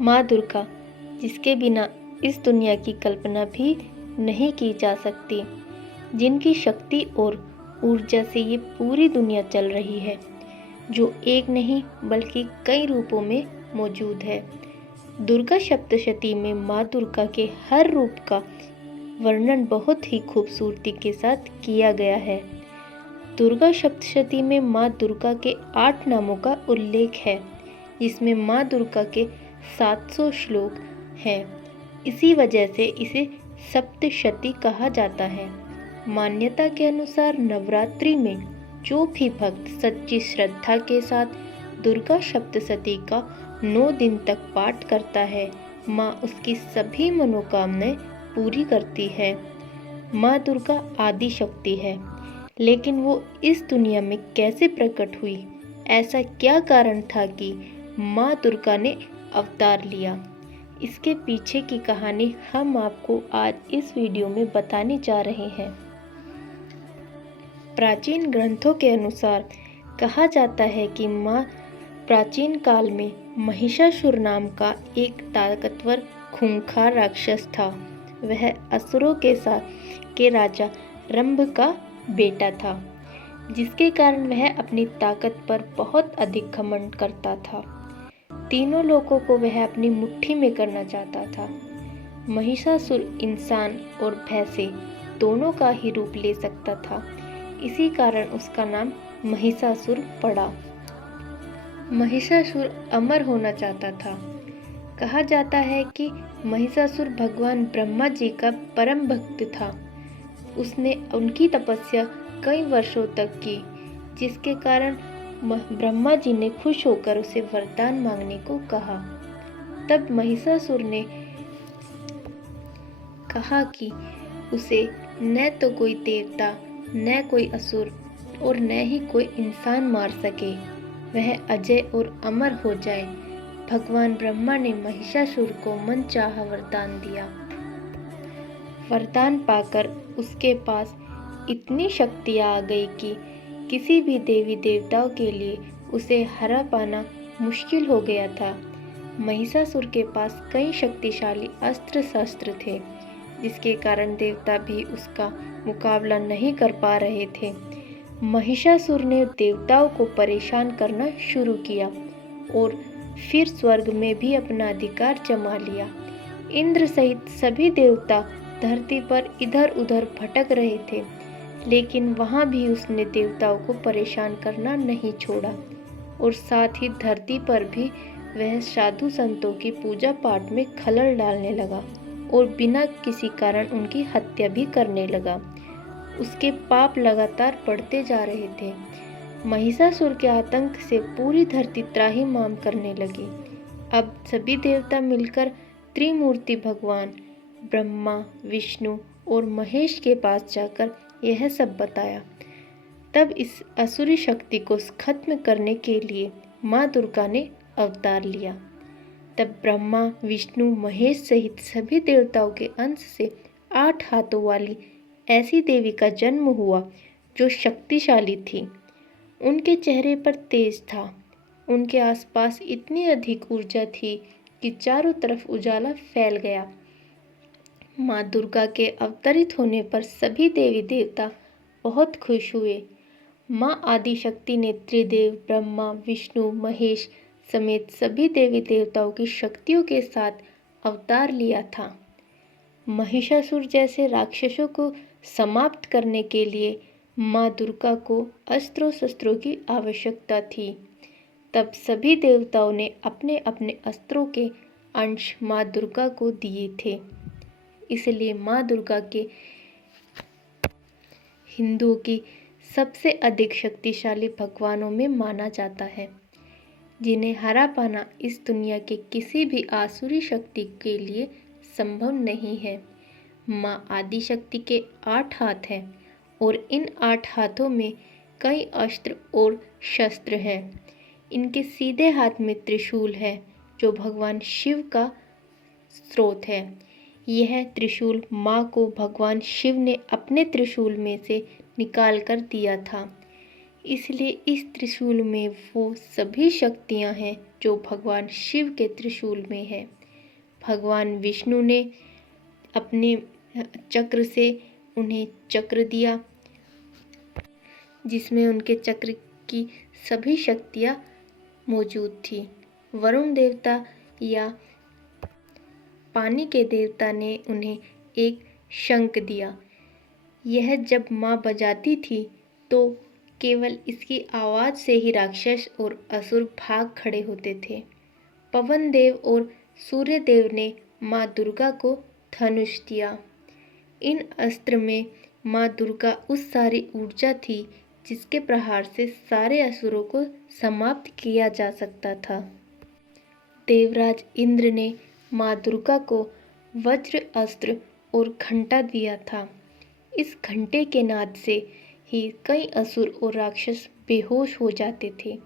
माँ दुर्गा, जिसके बिना इस दुनिया की कल्पना भी नहीं की जा सकती, जिनकी शक्ति और ऊर्जा से ये पूरी दुनिया चल रही है, जो एक नहीं बल्कि कई रूपों में मौजूद है। दुर्गा सप्तशती में माँ दुर्गा के हर रूप का वर्णन बहुत ही खूबसूरती के साथ किया गया है। दुर्गा सप्तशती में माँ दुर्गा के 8 नामों का उल्लेख है, जिसमें माँ दुर्गा के 700 श्लोक हैं। इसी वजह से इसे सप्तशती कहा जाता है। मान्यता के अनुसार नवरात्रि में जो भी भक्त सच्ची श्रद्धा के साथ दुर्गा सप्तशती का 9 दिन तक पाठ करता है, माँ उसकी सभी मनोकामनाएं पूरी करती है। माँ दुर्गा आदि शक्ति है, लेकिन वो इस दुनिया में कैसे प्रकट हुई? ऐसा क्या कारण था कि माँ दुर्गा ने अवतार लिया? इसके पीछे की कहानी हम आपको आज इस वीडियो में बताने जा रहे हैं। प्राचीन ग्रंथों के अनुसार कहा जाता है कि माँ प्राचीन काल में महिषासुर नाम का एक ताकतवर खूंखार राक्षस था। वह असुरों के साथ के राजा रंभ का बेटा था, जिसके कारण वह अपनी ताकत पर बहुत अधिक घमंड करता था। तीनों लोगों को वह अपनी मुट्ठी में करना चाहता था। महिषासुर इंसान और भैंसे दोनों का ही रूप ले सकता था, इसी कारण उसका नाम महिषासुर पड़ा। महिषासुर अमर होना चाहता था। कहा जाता है कि महिषासुर भगवान ब्रह्मा जी का परम भक्त था। उसने उनकी तपस्या कई वर्षों तक की, जिसके कारण ब्रह्मा जी ने खुश होकर उसे वरदान मांगने को कहा। तब महिषासुर ने कहा कि उसे न तो कोई देवता, न कोई असुर और न ही कोई इंसान मार सके, वह अजय और अमर हो जाए। भगवान ब्रह्मा ने महिषासुर को मनचाहा वरदान दिया। वरदान पाकर उसके पास इतनी शक्ति आ गई कि किसी भी देवी देवताओं के लिए उसे हरा पाना मुश्किल हो गया था। महिषासुर के पास कई शक्तिशाली अस्त्र शस्त्र थे, जिसके कारण देवता भी उसका मुकाबला नहीं कर पा रहे थे। महिषासुर ने देवताओं को परेशान करना शुरू किया और फिर स्वर्ग में भी अपना अधिकार जमा लिया। इंद्र सहित सभी देवता धरती पर इधर उधर भटक रहे थे, लेकिन वहाँ भी उसने देवताओं को परेशान करना नहीं छोड़ा और साथ ही धरती पर भी वह साधु संतों की पूजा पाठ में खलल डालने लगा और बिना किसी कारण उनकी हत्या भी करने लगा। उसके पाप लगातार बढ़ते जा रहे थे। महिषासुर के आतंक से पूरी धरती त्राहिमाम करने लगी। अब सभी देवता मिलकर त्रिमूर्ति भगवान ब्रह्मा, विष्णु और महेश के पास जाकर यह सब बताया। तब इस असुरी शक्ति को खत्म करने के लिए माँ दुर्गा ने अवतार लिया। तब ब्रह्मा, विष्णु, महेश सहित सभी देवताओं के अंश से 8 हाथों वाली ऐसी देवी का जन्म हुआ जो शक्तिशाली थी। उनके चेहरे पर तेज था। उनके आसपास इतनी अधिक ऊर्जा थी कि चारों तरफ उजाला फैल गया। माँ दुर्गा के अवतरित होने पर सभी देवी देवता बहुत खुश हुए। माँ आदिशक्ति ने त्रिदेव ब्रह्मा, विष्णु, महेश समेत सभी देवी देवताओं की शक्तियों के साथ अवतार लिया था। महिषासुर जैसे राक्षसों को समाप्त करने के लिए माँ दुर्गा को अस्त्रों शस्त्रों की आवश्यकता थी। तब सभी देवताओं ने अपने अपने अस्त्रों के अंश माँ दुर्गा को दिए थे। इसलिए माँ दुर्गा के हिंदुओं की सबसे अधिक शक्तिशाली भगवानों में माना जाता है, जिन्हें हरा पाना इस दुनिया के किसी भी आसुरी शक्ति के लिए संभव नहीं है। माँ आदिशक्ति के 8 हाथ हैं और इन 8 हाथों में कई अस्त्र और शस्त्र हैं। इनके सीधे हाथ में त्रिशूल है, जो भगवान शिव का स्रोत है। यह त्रिशूल माँ को भगवान शिव ने अपने त्रिशूल में से निकाल कर दिया था, इसलिए इस त्रिशूल में वो सभी शक्तियाँ हैं जो भगवान शिव के त्रिशूल में है। भगवान विष्णु ने अपने चक्र से उन्हें चक्र दिया, जिसमें उनके चक्र की सभी शक्तियाँ मौजूद थी। वरुण देवता या पानी के देवता ने उन्हें एक शंख दिया। यह जब माँ बजाती थी तो केवल इसकी आवाज़ से ही राक्षस और असुर भाग खड़े होते थे। पवन देव और सूर्य देव ने माँ दुर्गा को धनुष दिया। इन अस्त्र में माँ दुर्गा उस सारी ऊर्जा थी जिसके प्रहार से सारे असुरों को समाप्त किया जा सकता था। देवराज इंद्र ने माँ दुर्गा को वज्र अस्त्र और घंटा दिया था। इस घंटे के नाद से ही कई असुर और राक्षस बेहोश हो जाते थे।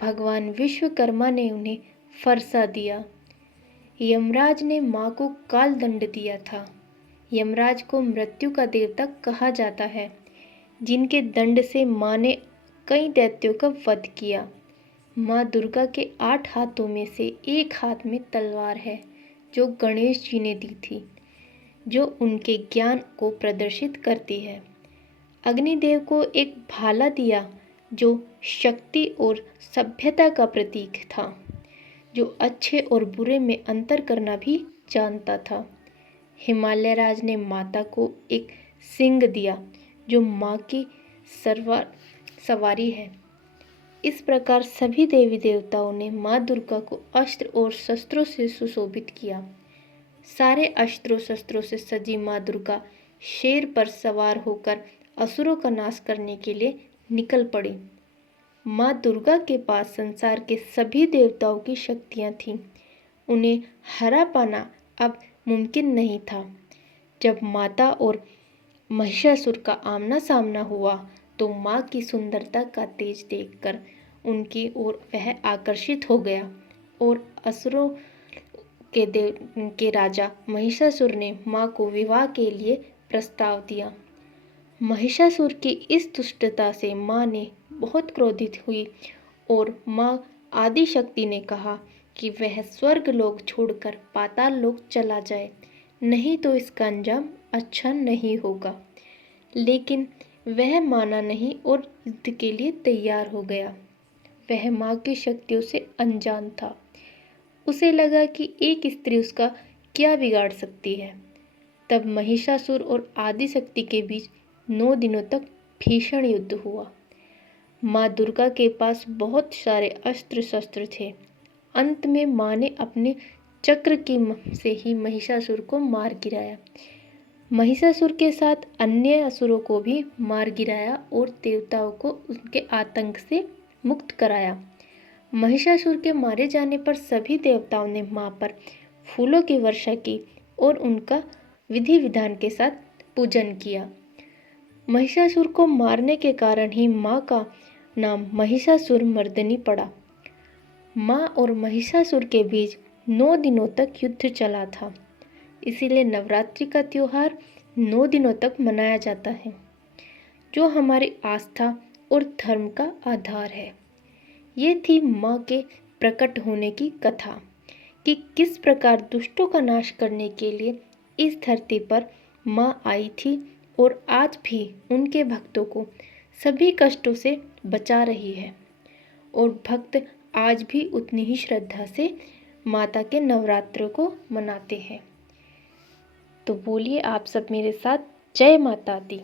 भगवान विश्वकर्मा ने उन्हें फरसा दिया। यमराज ने माँ को काल दंड दिया था। यमराज को मृत्यु का देवता कहा जाता है, जिनके दंड से माँ ने कई दैत्यों का वध किया। माँ दुर्गा के 8 हाथों में से एक हाथ में तलवार है, जो गणेश जी ने दी थी, जो उनके ज्ञान को प्रदर्शित करती है। अग्निदेव को एक भाला दिया, जो शक्ति और सभ्यता का प्रतीक था, जो अच्छे और बुरे में अंतर करना भी जानता था। हिमालय राज ने माता को एक सिंह दिया, जो माँ की सवारी है। इस प्रकार सभी देवी देवताओं ने माँ दुर्गा को अस्त्र और शस्त्रों से सुशोभित किया। सारे अस्त्रों शस्त्रों से सजी माँ दुर्गा शेर पर सवार होकर असुरों का नाश करने के लिए निकल पड़ी। माँ दुर्गा के पास संसार के सभी देवताओं की शक्तियाँ थीं। उन्हें हरा पाना अब मुमकिन नहीं था। जब माता और महिषासुर का आमना सामना हुआ तो माँ की सुंदरता का तेज देखकर उनकी ओर वह आकर्षित हो गया और असुरों के राजा महिषासुर ने माँ को विवाह के लिए प्रस्ताव दिया। महिषासुर की इस दुष्टता से माँ ने बहुत क्रोधित हुई और माँ आदिशक्ति ने कहा कि वह स्वर्ग लोक छोड़कर पाताल लोक चला जाए, नहीं तो इसका अंजाम अच्छा नहीं होगा। लेकिन वह माना नहीं और युद्ध के लिए तैयार हो गया। वह माँ की शक्तियों से अनजान था। उसे लगा कि एक स्त्री उसका क्या बिगाड़ सकती है। तब महिषासुर और आदिशक्ति के बीच 9 दिनों तक भीषण युद्ध हुआ। माँ दुर्गा के पास बहुत सारे अस्त्र शस्त्र थे। अंत में माँ ने अपने चक्र की से ही महिषासुर को मार गिराया। महिषासुर के साथ अन्य असुरों को भी मार गिराया और देवताओं को उनके आतंक से मुक्त कराया। महिषासुर के मारे जाने पर सभी देवताओं ने माँ पर फूलों की वर्षा की और उनका विधि विधान के साथ पूजन किया। महिषासुर को मारने के कारण ही माँ का नाम महिषासुर मर्दिनी पड़ा। माँ और महिषासुर के बीच 9 दिनों तक युद्ध चला था। इसीलिए नवरात्रि का त्योहार 9 दिनों तक मनाया जाता है, जो हमारी आस्था और धर्म का आधार है। ये थी माँ के प्रकट होने की कथा कि किस प्रकार दुष्टों का नाश करने के लिए इस धरती पर माँ आई थी और आज भी उनके भक्तों को सभी कष्टों से बचा रही है और भक्त आज भी उतनी ही श्रद्धा से माता के नवरात्रों को मनाते हैं। तो बोलिए आप सब मेरे साथ, जय माता दी।